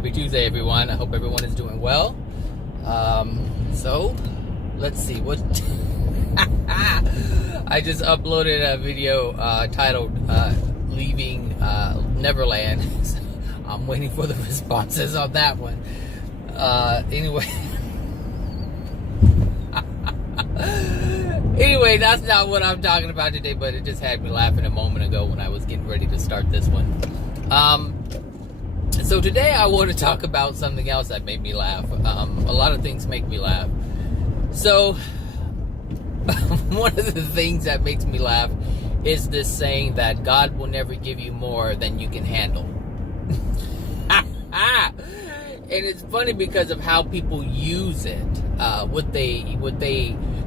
Happy Tuesday, everyone. I hope everyone is doing well. So, let's see. What I just uploaded a video titled Leaving Neverland. I'm waiting for the responses on that one. Anyway, that's not what I'm talking about today, but it just had me laughing a moment ago when I was getting ready to start this one. So today I want to talk about something else that made me laugh. A lot of things make me laugh. So, one of the things that makes me laugh is this saying that God will never give you more than you can handle. And it's funny because of how people use it.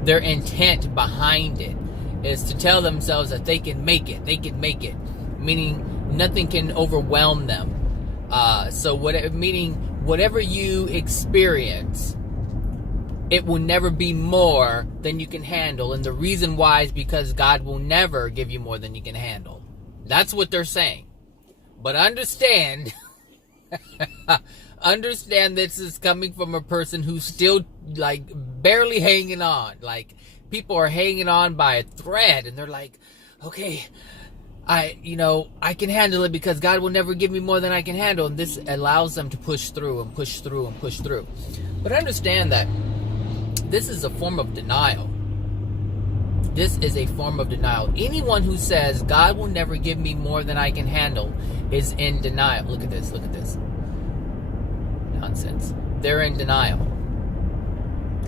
Their intent behind it is to tell themselves that they can make it. They can make it, meaning nothing can overwhelm them. Meaning whatever you experience, it will never be more than you can handle. And the reason why is because God will never give you more than you can handle. That's what they're saying. But understand, understand this is coming from a person who's still like barely hanging on. Like people are hanging on by a thread and they're like, okay, I can handle it because God will never give me more than I can handle. And this allows them to push through and push through and push through. But understand that this is a form of denial. This is a form of denial. Anyone who says God will never give me more than I can handle is in denial. Look at this. Look at this. Nonsense. They're in denial.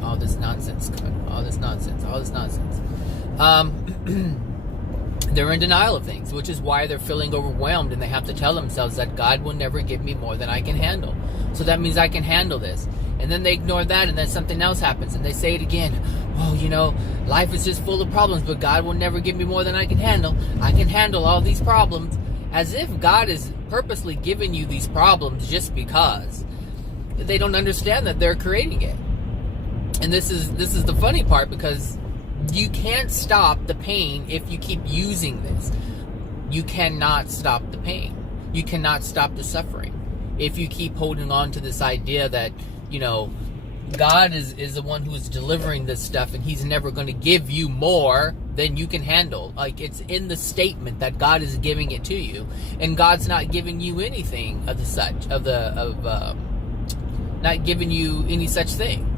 All this nonsense. All this nonsense. All this nonsense. They're in denial of things, which is why they're feeling overwhelmed and they have to tell themselves that God will never give me more than I can handle. So that means I can handle this. And then they ignore that and then something else happens and they say it again. Oh, life is just full of problems, but God will never give me more than I can handle. I can handle all these problems, as if God is purposely giving you these problems just because. They don't understand that they're creating it. And this is the funny part, because you can't stop the pain if you keep using this. You cannot stop the pain. You cannot stop the suffering if you keep holding on to this idea that, God is the one who is delivering this stuff and he's never going to give you more than you can handle. Like, it's in the statement that God is giving it to you, and God's not giving you anything of the such, not giving you any such thing.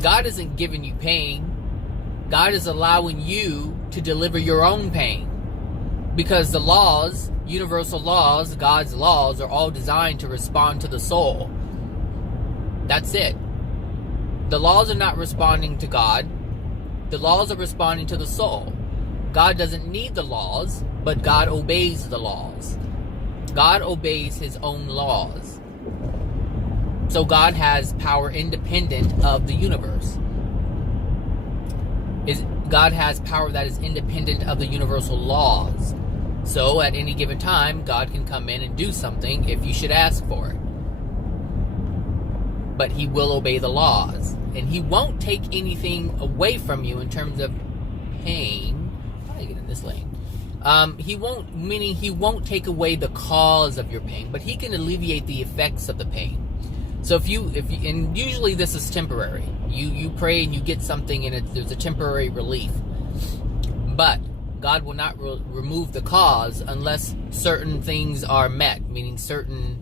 God isn't giving you pain. God is allowing you to deliver your own pain. Because the laws, universal laws, God's laws, are all designed to respond to the soul. That's it. The laws are not responding to God. The laws are responding to the soul. God doesn't need the laws, but God obeys the laws. God obeys his own laws. So God has power independent of the universe. God has power that is independent of the universal laws. So at any given time, God can come in and do something if you should ask for it. But he will obey the laws. And he won't take anything away from you in terms of pain. How do I get in this lane? He won't take away the cause of your pain, but he can alleviate the effects of the pain. So if you and usually this is temporary. You pray and you get something and there's a temporary relief. But God will not remove the cause unless certain things are met, meaning certain,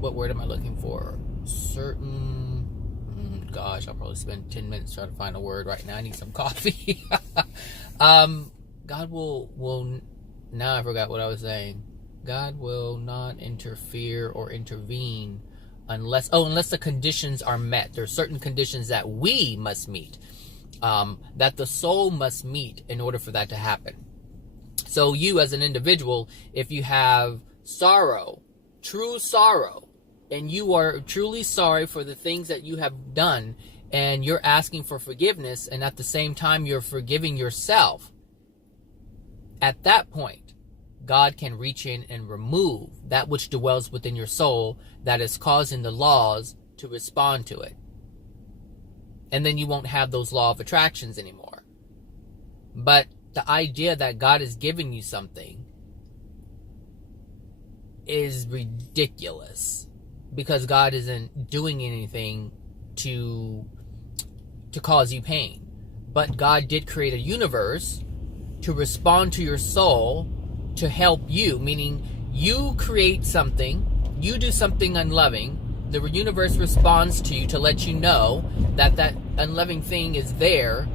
what word am I looking for? Gosh, I'll probably spend 10 minutes trying to find a word right now. I need some coffee. God will, now I forgot what I was saying. God will not interfere or intervene unless the conditions are met. There are certain conditions that we must meet, that the soul must meet in order for that to happen. So you as an individual, if you have sorrow, true sorrow, and you are truly sorry for the things that you have done, and you're asking for forgiveness, and at the same time you're forgiving yourself, at that point, God can reach in and remove that which dwells within your soul that is causing the laws to respond to it. And then you won't have those law of attractions anymore. But the idea that God is giving you something is ridiculous, because God isn't doing anything to cause you pain. But God did create a universe to respond to your soul, to help you, meaning you create something, you do something unloving, the universe responds to you to let you know that that unloving thing is there,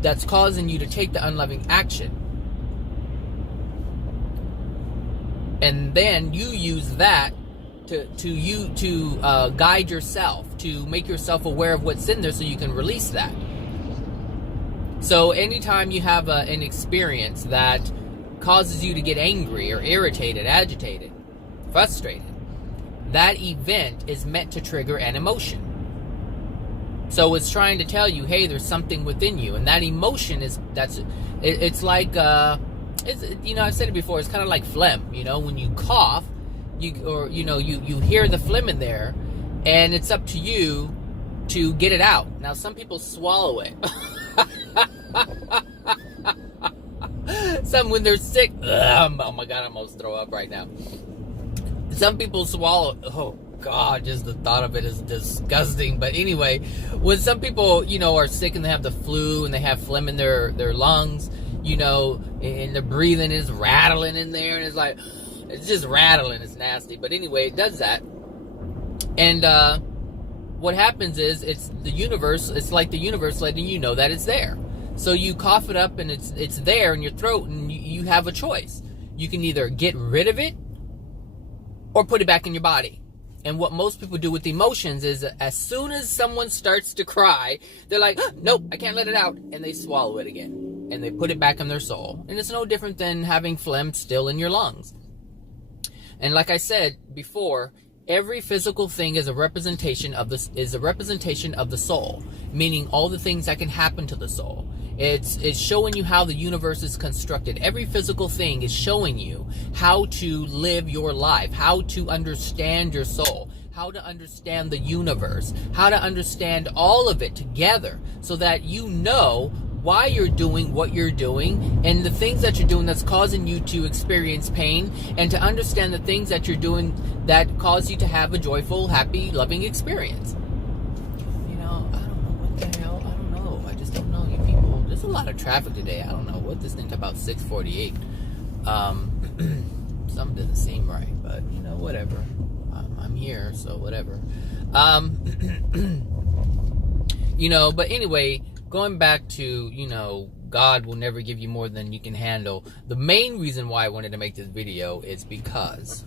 that's causing you to take the unloving action. And then you use that to guide yourself, to make yourself aware of what's in there so you can release that. So anytime you have an experience that causes you to get angry or irritated, agitated, frustrated, that event is meant to trigger an emotion. So it's trying to tell you, hey, there's something within you, and that emotion it's like I've said it before, it's kind of like phlegm. When you cough, you hear the phlegm in there, and it's up to you to get it out. Now, some people swallow it. Some, when they're sick, oh my God, I'm almost throw up right now. Some people swallow, oh God, just the thought of it is disgusting. But anyway, when some people, are sick and they have the flu and they have phlegm in their lungs, and the breathing is rattling in there, and it's just rattling, it's nasty. But anyway, it does that. And what happens is it's like the universe letting you know that it's there. So you cough it up and it's there in your throat, and you have a choice. You can either get rid of it or put it back in your body. And what most people do with emotions is, as soon as someone starts to cry, they're like, nope, I can't let it out. And they swallow it again. And they put it back in their soul. And it's no different than having phlegm still in your lungs. And like I said before, every physical thing is a representation of the soul, meaning all the things that can happen to the soul. It's showing you how the universe is constructed. Every physical thing is showing you how to live your life, how to understand your soul, how to understand the universe, how to understand all of it together, so that you know why you're doing what you're doing, and the things that you're doing that's causing you to experience pain, and to understand the things that you're doing that cause you to have a joyful, happy, loving experience. I don't know what the hell. I don't know. I just don't know, you people. There's a lot of traffic today. I don't know what this thing's about. 6:48. Something doesn't seem right, but whatever. I'm here, so whatever. But anyway, going back to, God will never give you more than you can handle. The main reason why I wanted to make this video is because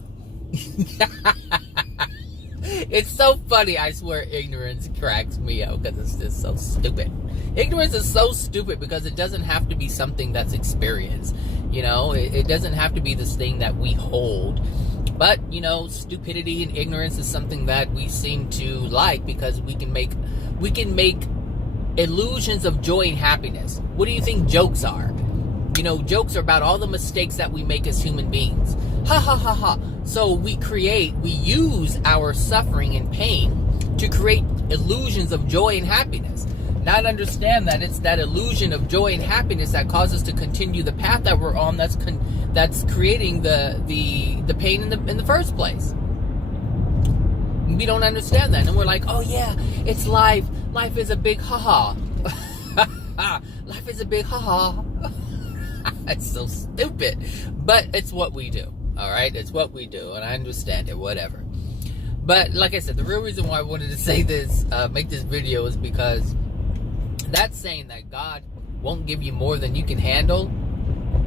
it's so funny. I swear ignorance cracks me out, because it's just so stupid. Ignorance is so stupid because it doesn't have to be something that's experienced. It doesn't have to be this thing that we hold. But, stupidity and ignorance is something that we seem to like, because we can make illusions of joy and happiness. What do you think jokes are? Jokes are about all the mistakes that we make as human beings. Ha ha ha ha. So we use our suffering and pain to create illusions of joy and happiness. Not understand that it's that illusion of joy and happiness that causes us to continue the path that we're on, that's creating the pain in the first place. We don't understand that, and we're like, oh yeah, it's life. Life is a big ha-ha. Life is a big ha-ha. It's so stupid. But it's what we do. Alright? It's what we do. And I understand it. Whatever. But like I said, the real reason why I wanted to say this, make this video, is because that saying that God won't give you more than you can handle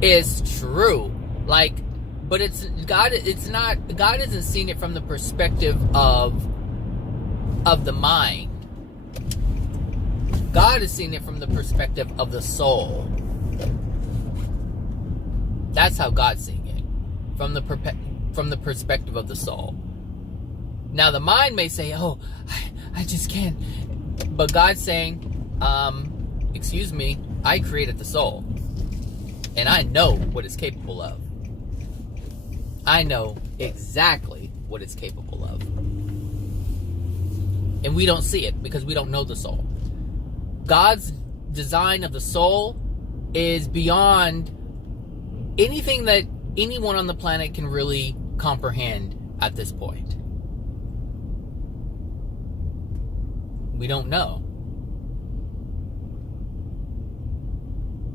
is true. But God isn't seeing it from the perspective of the mind. God is seeing it from the perspective of the soul. That's how God's seeing it, from the perspective of the soul. Now the mind may say, "Oh, I just can't," but God's saying, "Excuse me, I created the soul, and I know what it's capable of. I know exactly what it's capable of." And we don't see it because we don't know the soul. God's design of the soul is beyond anything that anyone on the planet can really comprehend at this point. We don't know.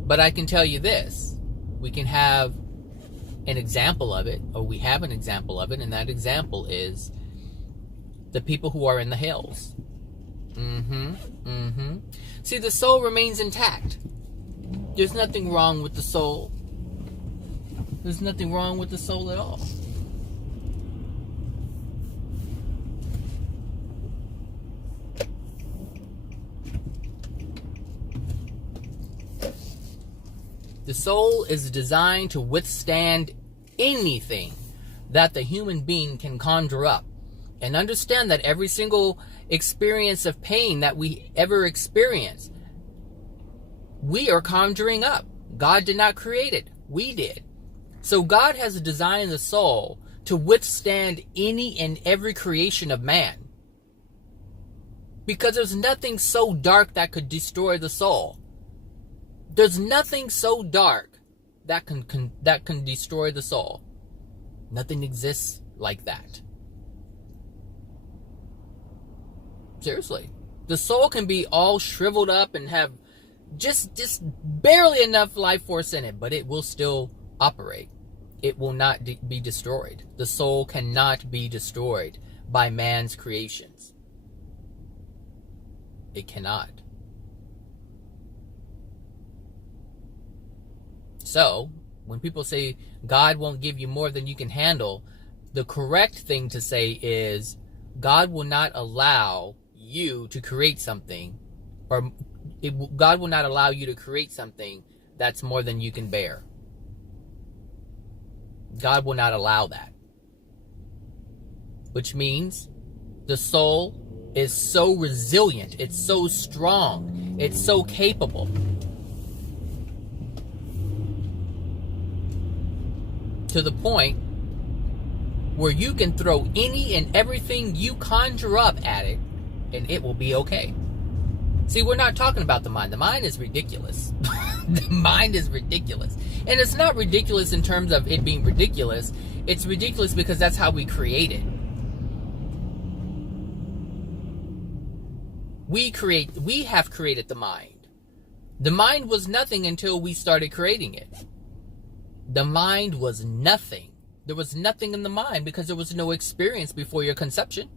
But I can tell you this. We can have an example of it, or we have an example of it, and that example is the people who are in the hells. See, the soul remains intact. There's nothing wrong with the soul. There's nothing wrong with the soul at all. The soul is designed to withstand anything that the human being can conjure up. And understand that every single experience of pain that we ever experience, we are conjuring up. God did not create it. We did. So God has designed the soul to withstand any and every creation of man. Because there's nothing so dark that could destroy the soul. There's nothing so dark that can destroy the soul. Nothing exists like that. Seriously. The soul can be all shriveled up and have just barely enough life force in it, but it will still operate. It will not be destroyed. The soul cannot be destroyed by man's creations. It cannot. So, when people say God won't give you more than you can handle, the correct thing to say is God will not allow you to create something, or God will not allow you to create something that's more than you can bear. God will not allow that. Which means the soul is so resilient, it's so strong, it's so capable. To the point where you can throw any and everything you conjure up at it, and it will be okay. See, we're not talking about the mind. The mind is ridiculous. The mind is ridiculous. And it's not ridiculous in terms of it being ridiculous. It's ridiculous because that's how we create it. We have created the mind. The mind was nothing until we started creating it. The mind was nothing. There was nothing in the mind because there was no experience before your conception.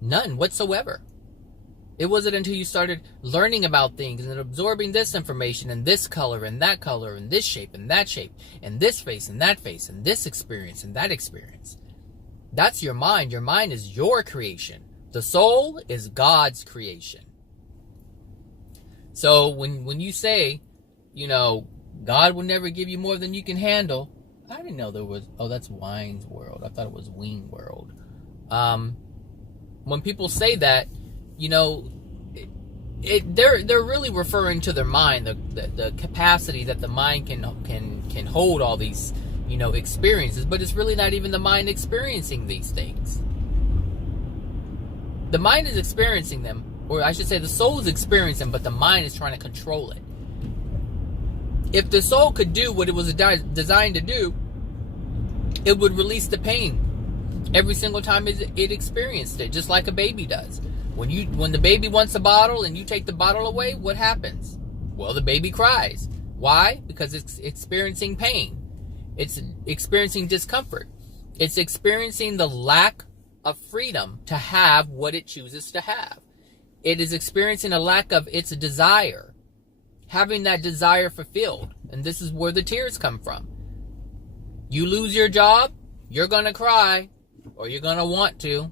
None whatsoever. It wasn't until you started learning about things and absorbing this information and this color and that color and this shape and that shape and this face and that face and this experience and that experience. That's your mind. Your mind is your creation. The soul is God's creation. So when you say, God will never give you more than you can handle, I didn't know there was, that's Wine's World. I thought it was Ween World. When people say that, they're really referring to their mind, the capacity that the mind can hold all these, experiences, but it's really not even the mind experiencing these things. The mind is experiencing them, or I should say the soul is experiencing them, but the mind is trying to control it. If the soul could do what it was designed to do, it would release the pain every single time it experienced it, just like a baby does. When the baby wants a bottle and you take the bottle away, what happens? Well, the baby cries. Why? Because it's experiencing pain. It's experiencing discomfort. It's experiencing the lack of freedom to have what it chooses to have. It is experiencing a lack of its desire, having that desire fulfilled. And this is where the tears come from. You lose your job, you're going to cry, or you're going to want to,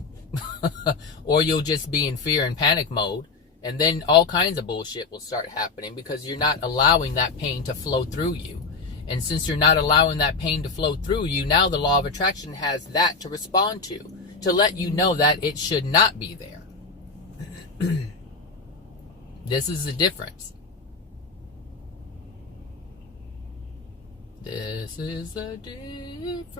or you'll just be in fear and panic mode. And then all kinds of bullshit will start happening because you're not allowing that pain to flow through you. And since you're not allowing that pain to flow through you, now the law of attraction has that to respond to let you know that it should not be there. This is the difference. This is the difference.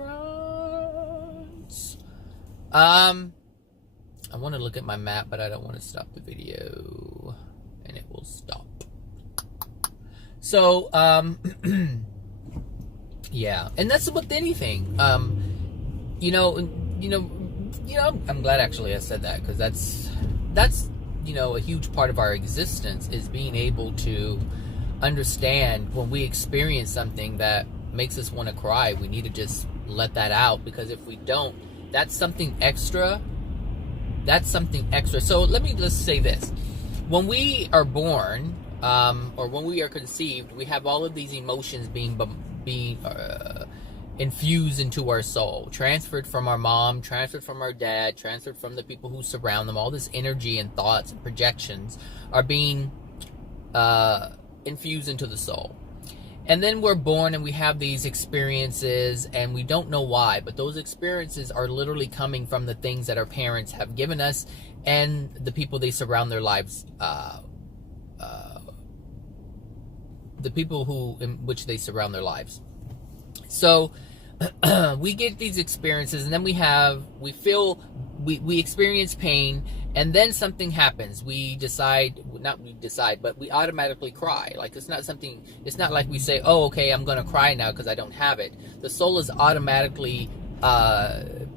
I want to look at my map, but I don't want to stop the video. And it will stop. So, Yeah, and that's with anything. You know, I'm glad actually I said that, because that's a huge part of our existence, is being able to understand when we experience something that makes us want to cry. We need to just let that out, because if we don't, that's something extra. So let me just say this: when we are born, or when we are conceived, we have all of these emotions being infused into our soul, transferred from our mom, transferred from our dad, transferred from the people who surround them. All this energy and thoughts and projections are being infused into the soul. And then we're born and we have these experiences, and we don't know why, but those experiences are literally coming from the things that our parents have given us and the people they surround their lives, the people in which they surround their lives. So we get these experiences, and then we experience pain, and then something happens. We automatically cry. Like, it's not like we say, oh, okay, I'm going to cry now because I don't have it. The soul is automatically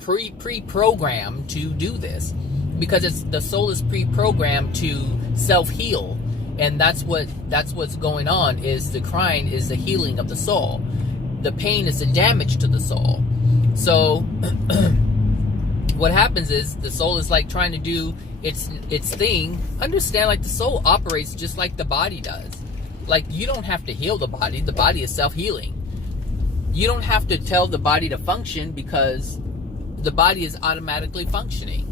pre-programmed to do this, because the soul is pre-programmed to self-heal. And that's what's going on, is the crying is the healing of the soul. The pain is the damage to the soul. So what happens is the soul is like trying to do its thing. Understand, like, the soul operates just like the body does. Like, you don't have to heal the body. The body is self-healing. You don't have to tell the body to function, because the body is automatically functioning.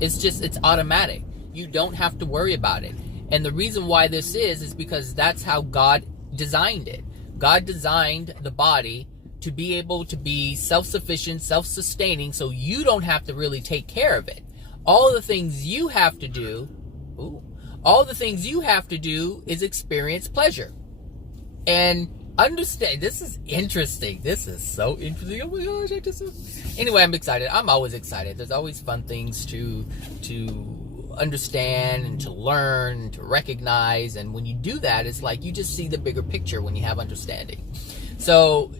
It's automatic. You don't have to worry about it. And the reason why this is because that's how God designed it. God designed the body to be able to be self-sufficient, self-sustaining, so you don't have to really take care of it. All the things you have to do is experience pleasure. And understand, this is interesting. This is so interesting. Oh my gosh, anyway, I'm excited. I'm always excited. There's always fun things to understand and to learn and to recognize. And when you do that, it's like you just see the bigger picture when you have understanding. So,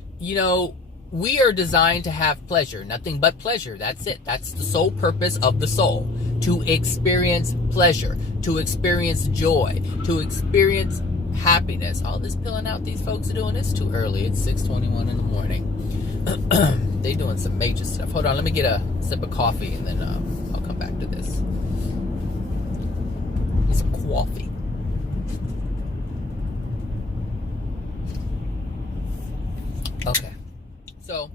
we are designed to have pleasure, nothing but pleasure. That's it. That's the sole purpose of the soul, to experience pleasure, to experience joy, to experience happiness. All this pilling out these folks are doing this too early. It's 6:21 in the morning. They doing some major stuff. Hold on, let me get a sip of coffee, and then I'll come back to this. It's coffee. Okay, so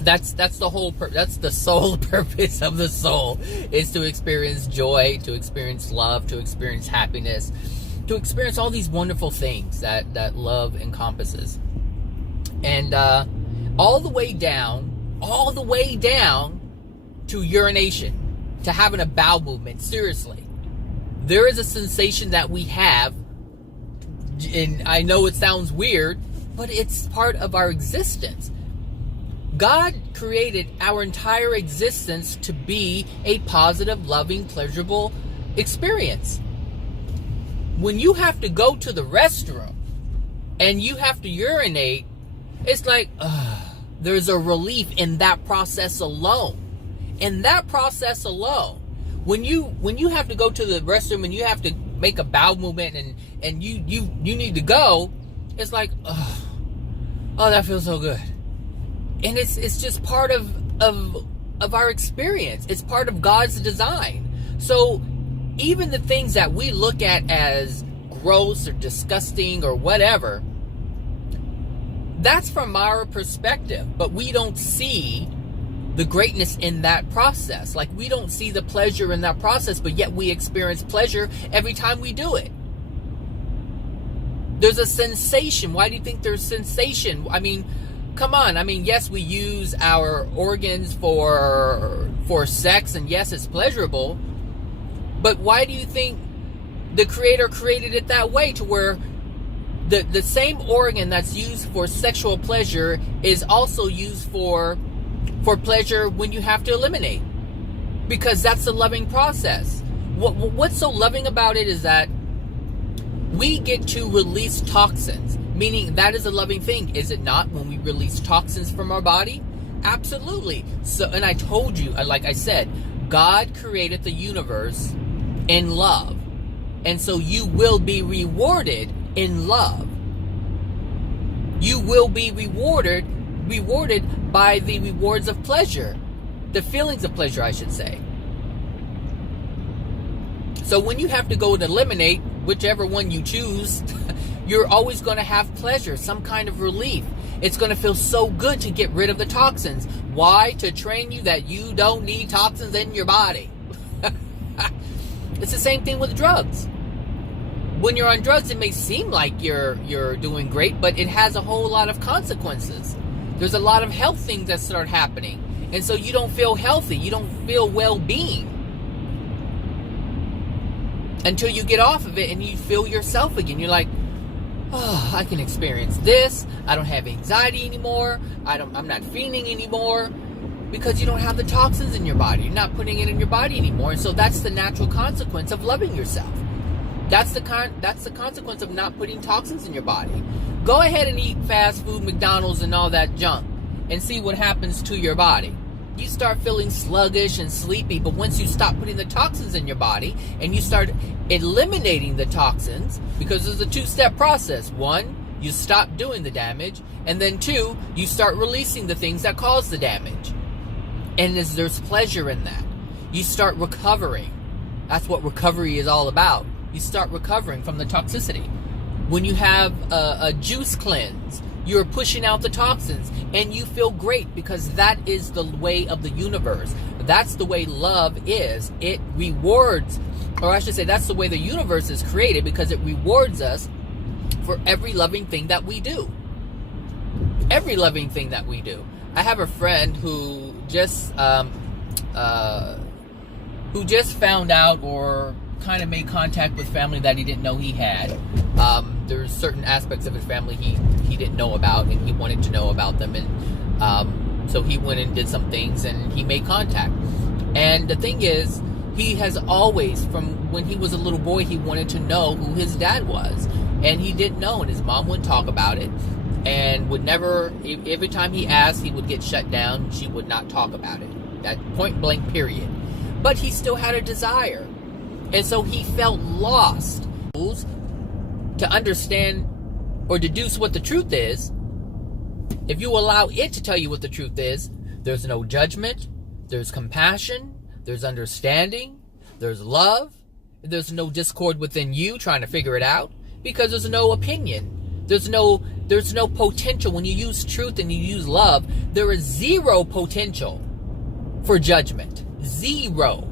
that's the whole. That's the sole purpose of the soul, is to experience joy, to experience love, to experience happiness, to experience all these wonderful things that love encompasses, and all the way down to urination, to having a bowel movement. Seriously, there is a sensation that we have, and I know it sounds weird, but it's part of our existence. God created our entire existence to be a positive, loving, pleasurable experience. When you have to go to the restroom and you have to urinate, it's like, there's a relief in that process alone. In that process alone. When you have to go to the restroom and you have to make a bowel movement and you need to go, it's like, oh, that feels so good. And it's just part of our experience. It's part of God's design. So even the things that we look at as gross or disgusting or whatever, that's from our perspective. But we don't see the greatness in that process. Like, we don't see the pleasure in that process, but yet we experience pleasure every time we do it. There's a sensation. Why do you think there's sensation? I mean, come on. I mean, yes, we use our organs for sex, and yes, it's pleasurable. But why do you think the Creator created it that way, to where the same organ that's used for sexual pleasure is also used for pleasure when you have to eliminate? Because that's the loving process. What's so loving about it is that we get to release toxins. Meaning that is a loving thing, is it not, when we release toxins from our body? Absolutely. So, and I told you, like I said, God created the universe in love. And so you will be rewarded in love. You will be rewarded by the rewards of pleasure. The feelings of pleasure, I should say. So when you have to go and eliminate whichever one you choose, you're always going to have pleasure, some kind of relief. It's going to feel so good to get rid of the toxins. Why? To train you that you don't need toxins in your body. It's the same thing with drugs. When you're on drugs, it may seem like you're doing great, but it has a whole lot of consequences. There's a lot of health things that start happening. And so you don't feel healthy. You don't feel well-being until you get off of it and you feel yourself again. You're like, oh, I can experience this. I don't have anxiety anymore. I'm not feeling anymore, because you don't have the toxins in your body. You're not putting it in your body anymore. And so that's the natural consequence of loving yourself. That's the consequence of not putting toxins in your body. Go ahead and eat fast food, McDonald's, and all that junk, and see what happens to your body. You start feeling sluggish and sleepy, but once you stop putting the toxins in your body and you start eliminating the toxins, because there's a two-step process. One, you stop doing the damage, and then two, you start releasing the things that cause the damage. And there's pleasure in that. You start recovering. That's what recovery is all about. You start recovering from the toxicity. When you have a juice cleanse, you're pushing out the toxins, and you feel great, because that is the way of the universe. That's the way love is. It rewards, or I should say, that's the way the universe is created, because it rewards us for every loving thing that we do. Every loving thing that we do. I have a friend who just found out, or kind of made contact with family that he didn't know he had. There's certain aspects of his family he didn't know about, and he wanted to know about them, and so he went and did some things, and he made contact. And the thing is, he has always, from when he was a little boy, he wanted to know who his dad was, and he didn't know, and his mom wouldn't talk about it, and would never, every time he asked, he would get shut down. She would not talk about it. That point blank period. But he still had a desire. And so he felt lost to understand or deduce what the truth is. If you allow it to tell you what the truth is, there's no judgment, there's compassion, there's understanding, there's love, there's no discord within you trying to figure it out, because there's no opinion. There's no potential. When you use truth and you use love, there is zero potential for judgment. Zero.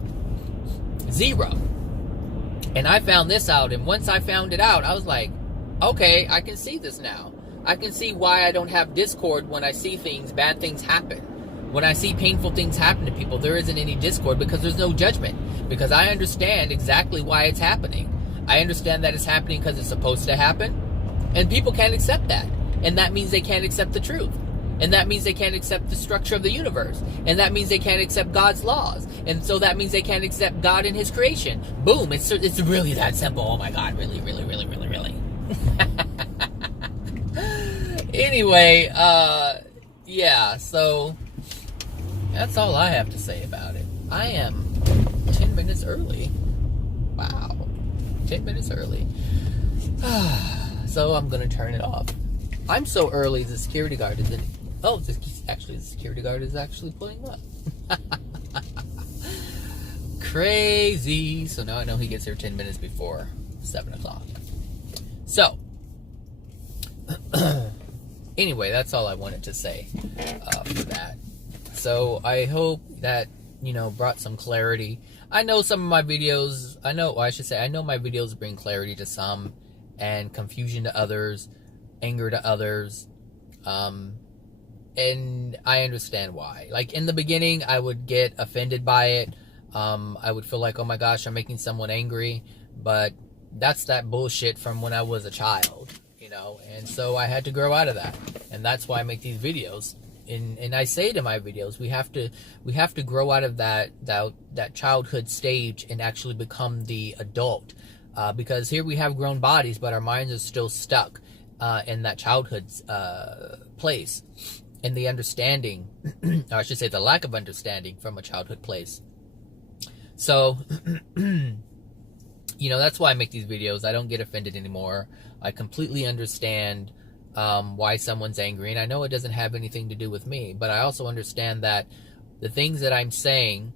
And I found this out, and once I found it out, I was like, okay, I can see this now. I can see why I don't have discord when I see things, bad things happen. When I see painful things happen to people, there isn't any discord, because there's no judgment. Because I understand exactly why it's happening. I understand that it's happening because it's supposed to happen. And people can't accept that. And that means they can't accept the truth. And that means they can't accept the structure of the universe. And that means they can't accept God's laws. And so that means they can't accept God and His creation. Boom. It's really that simple. Oh my God. Really. Anyway, yeah, so that's all I have to say about it. I am 10 minutes early. Wow. 10 minutes early. So I'm going to turn it off. I'm so early, the security guard isn't. Oh, the security guard is actually pulling up. Crazy. So now I know he gets here 10 minutes before 7 o'clock. So, anyway, that's all I wanted to say for that. So I hope that, brought some clarity. I know some of my videos, I know my videos bring clarity to some, and confusion to others, anger to others, and I understand why. Like, in the beginning, I would get offended by it. I would feel like, oh my gosh, I'm making someone angry, but that's that bullshit from when I was a child, and so I had to grow out of that, and that's why I make these videos. And I say to my videos, we have to grow out of that childhood stage and actually become the adult, because here we have grown bodies, but our minds are still stuck. in that childhood place, and the understanding, or I should say the lack of understanding from a childhood place. So, that's why I make these videos. I don't get offended anymore. I completely understand why someone's angry, and I know it doesn't have anything to do with me, but I also understand that the things that I'm saying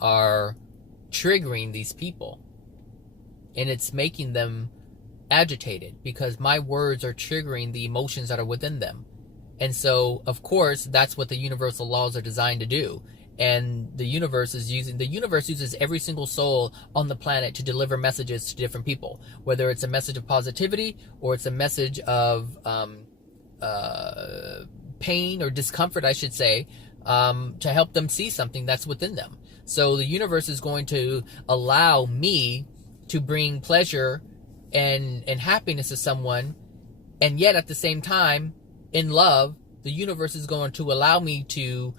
are triggering these people, and it's making them agitated because my words are triggering the emotions that are within them. And so, of course, that's what the universal laws are designed to do. And the universe uses every single soul on the planet to deliver messages to different people, whether it's a message of positivity or it's a message of pain or discomfort, I should say, to help them see something that's within them. So the universe is going to allow me to bring pleasure and happiness to someone, and yet at the same time, in love, the universe is going to allow me to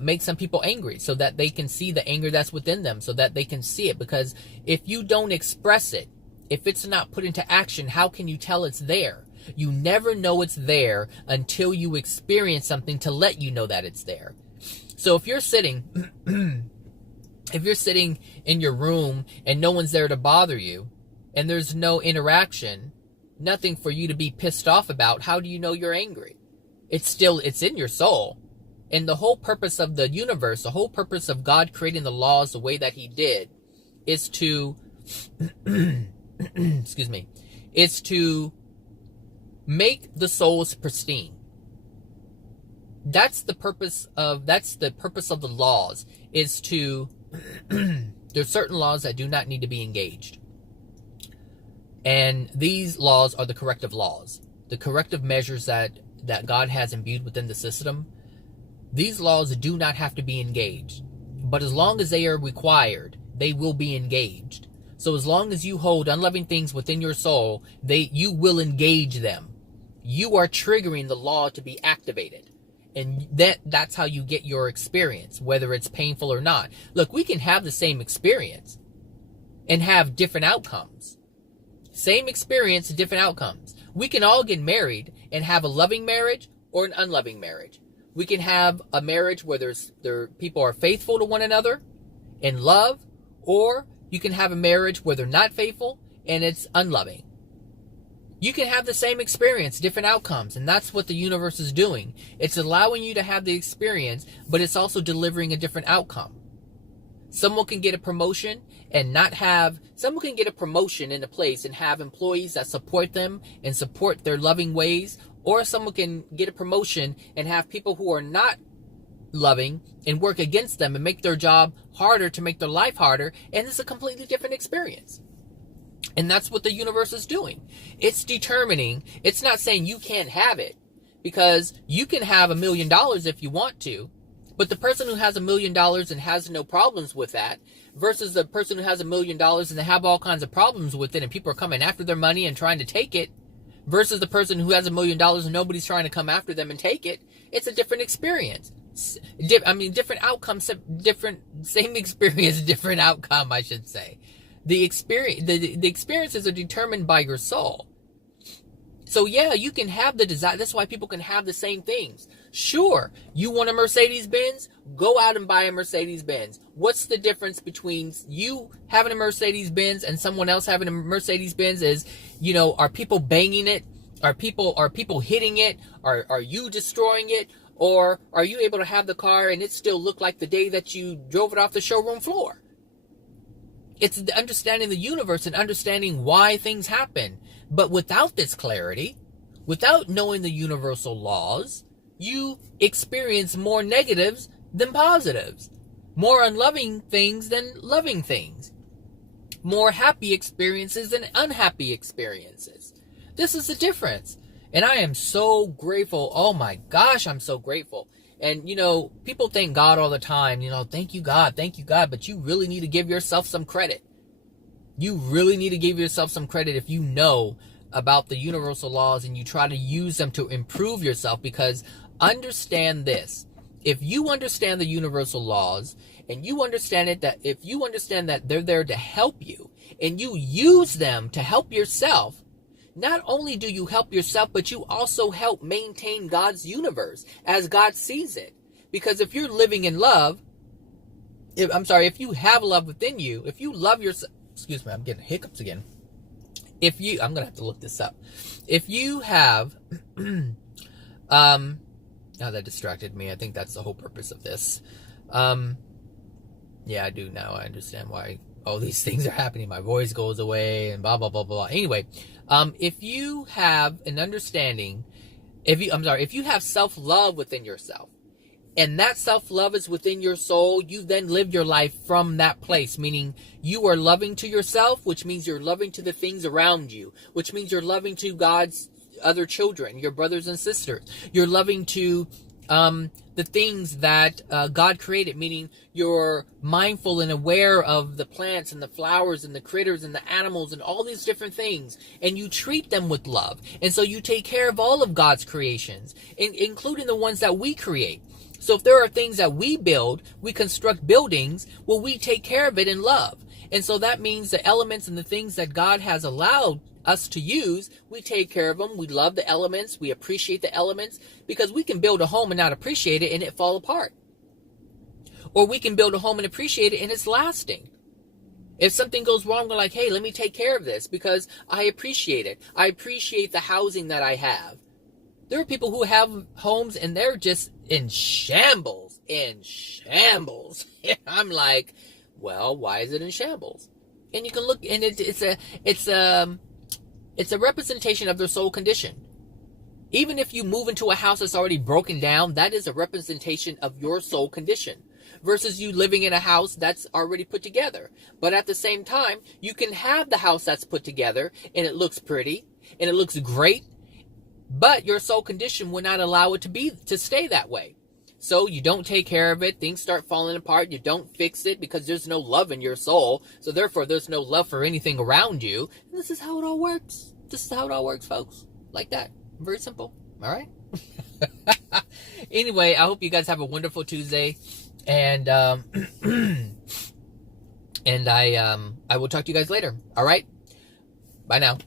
make some people angry so that they can see the anger that's within them, so that they can see it. Because if you don't express it, if it's not put into action, how can you tell it's there? You never know it's there until you experience something to let you know that it's there. So if you're sitting in your room and no one's there to bother you, and there's no interaction, nothing for you to be pissed off about, how do you know you're angry? It's in your soul. And the whole purpose of the universe, the whole purpose of God creating the laws the way that he did is to, excuse me, is to make the souls pristine. That's the purpose of the laws, is to, there's certain laws that do not need to be engaged. And these laws are the corrective laws, the corrective measures that God has imbued within the system. These laws do not have to be engaged, but as long as they are required, they will be engaged. So as long as you hold unloving things within your soul, you will engage them. You are triggering the law to be activated. And that's how you get your experience, whether it's painful or not. Look, we can have the same experience and have different outcomes. Same experience, different outcomes. We can all get married and have a loving marriage or an unloving marriage. We can have a marriage where people are faithful to one another in love, or you can have a marriage where they're not faithful and it's unloving. You can have the same experience, different outcomes, and that's what the universe is doing. It's allowing you to have the experience, but it's also delivering a different outcome. Someone can get a promotion someone can get a promotion in a place and have employees that support them and support their loving ways, or someone can get a promotion and have people who are not loving and work against them and make their job harder to make their life harder, and it's a completely different experience. And that's what the universe is doing. It's determining, it's not saying you can't have it, because you can have $1 million if you want to, but the person who has $1 million and has no problems with that versus the person who has $1 million and they have all kinds of problems with it and people are coming after their money and trying to take it, versus the person who has $1 million and nobody's trying to come after them and take it, it's a different experience. Different outcomes, same experience, different outcome, I should say. The experiences are determined by your soul. So yeah, you can have the desire. That's why people can have the same things. Sure, you want a Mercedes-Benz? Go out and buy a Mercedes-Benz. What's the difference between you having a Mercedes-Benz and someone else having a Mercedes-Benz? Is, are people banging it? Are people hitting it? Are you destroying it? Or are you able to have the car and it still look like the day that you drove it off the showroom floor? It's understanding the universe and understanding why things happen. But without this clarity, without knowing the universal laws, you experience more negatives than positives, more unloving things than loving things, more happy experiences than unhappy experiences. This is the difference. And I am so grateful. Oh my gosh, I'm so grateful. And, people thank God all the time, thank you, God, but you really need to give yourself some credit. You really need to give yourself some credit if you know about the universal laws and you try to use them to improve yourself, because understand this. If you understand the universal laws and you understand that they're there to help you and you use them to help yourself, not only do you help yourself, but you also help maintain God's universe as God sees it. Because if you're living in love, if you have love within you, if you love yourself, excuse me, I'm getting hiccups again. I'm going to have to look this up. If you have, that distracted me. I think that's the whole purpose of this. Yeah, I do now. I understand why all these things are happening. My voice goes away and blah, blah, blah, blah. Anyway, if you have an understanding, if you have self-love within yourself, and that self-love is within your soul, you then live your life from that place, meaning you are loving to yourself, which means you're loving to the things around you, which means you're loving to God's other children, your brothers and sisters. You're loving to the things that God created, meaning you're mindful and aware of the plants and the flowers and the critters and the animals and all these different things, and you treat them with love. And so you take care of all of God's creations, including the ones that we create. So if there are things that we build, we construct buildings, well, we take care of it in love. And so that means the elements and the things that God has allowed us to use, we take care of them. We love the elements. We appreciate the elements, because we can build a home and not appreciate it and it fall apart. Or we can build a home and appreciate it and it's lasting. If something goes wrong, we're like, hey, let me take care of this because I appreciate it. I appreciate the housing that I have. There are people who have homes and they're just in shambles, I'm like, well, why is it in shambles? And you can look, and it's a representation of their soul condition. Even if you move into a house that's already broken down, that is a representation of your soul condition. Versus you living in a house that's already put together. But at the same time, you can have the house that's put together and it looks pretty and it looks great, but your soul condition will not allow it to stay that way. So you don't take care of it, things start falling apart, you don't fix it because there's no love in your soul, so therefore there's no love for anything around you. And this is how it all works. This is how it all works, folks. Like that. Very simple. All right? Anyway, I hope you guys have a wonderful Tuesday. And I will talk to you guys later. All right? Bye now.